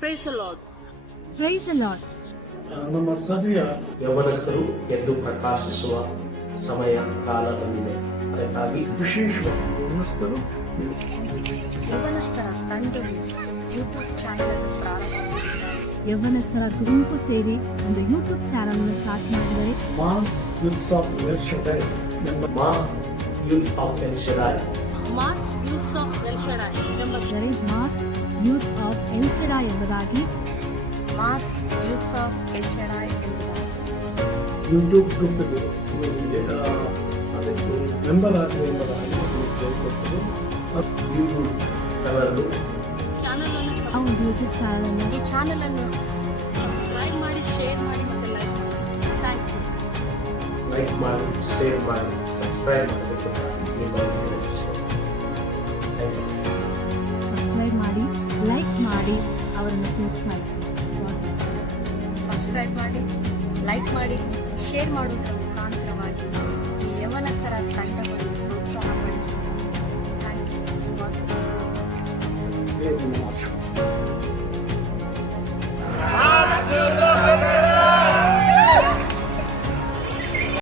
Praise the Lord. Praise the Lord. ನಮ್ಮ ಸಭೆಯ ಯೌವನಸ್ಥರು ಎದ್ದು ಪ್ರಕಾಶಿಸುವ ಸಮಯ ಕಾಲ ಬಂದಿದೆ. ಅದಕ್ಕಾಗಿ ವಿಶೇಷವಾಗಿ ಯೌವನಸ್ಥರು ಯೌವನಸ್ಥರ ತಂಡವು ಯೂಟ್ಯೂಬ್ ಚಾನೆಲ್ ಪ್ರಾರಂಭಿಸಿದ್ದಾರೆ. ಯೌವನಸ್ಥರ ಗುಂಪು ಸೇರಿ ಒಂದು ಯೂಟ್ಯೂಬ್ ಚಾನಲ್ ಅನ್ನು ಸ್ಟಾರ್ಟ್ ಮಾಡಿದರೆ mass youths of El Shaddai ಎಂಬ mass youth of El Shaddai Mass Youth of El Shaddai ಎಂಬ mass youth of El Shaddai ಎಂಬುದಾಗಿ mass youths of El Shaddai ಎಂಬುದಾಗಿ ಯೂಟ್ಯೂಬ್ ಗ್ರೂಪ್ಗೆ ಅದಕ್ಕೆ ಮೆಂಬರ್ ಆಗಲಿ ಎಂಬುದಾಗಿ ಕೇಳಿಕೊಟ್ಟರು. ಮತ್ತು ಯೂಟ್ಯೂಬ್ ಅವರನ್ನು ಚಾನಲ್ ಅನ್ನು ಆ ಒಂದು ಯೂಟ್ಯೂಬ್ ಚಾನಲ್ ಅನ್ನು ಈ ಚಾನೆಲ್ ಅನ್ನು ಸಬ್ಸ್ಕ್ರೈಬ್ ಮಾಡಿ, ಶೇರ್ ಮಾಡಿ ಮತ್ತು ಲೈಕ್ ಮಾಡಿ. Thank you. ಲೈಕ್ ಮಾಡಿ, ಶೇರ್ ಮಾಡಿ, ಸಬ್ಸ್ಕ್ರೈಬ್ ಮಾಡಬೇಕು. ನಿಮ್ಮನ್ನು ವಿನಂತಿಸುತ್ತೇನೆ. Thank you. ಸಬ್ಸ್ಕ್ರೈಬ್ ಮಾಡಿ, ಲೈಕ್ ಮಾಡಿ, ಅವರನ್ನು ಪ್ರೋತ್ಸಾಹಿಸಿ. ಸಬ್ಸ್ಕ್ರೈಬ್ ಮಾಡಿ, ಲೈಕ್ ಮಾಡಿ, ಶೇರ್ ಮಾಡುವುದರ ಮುಖಾಂತರವಾಗಿ ಈ ಯೌವನಸ್ಥರ ತಂಡವನ್ನು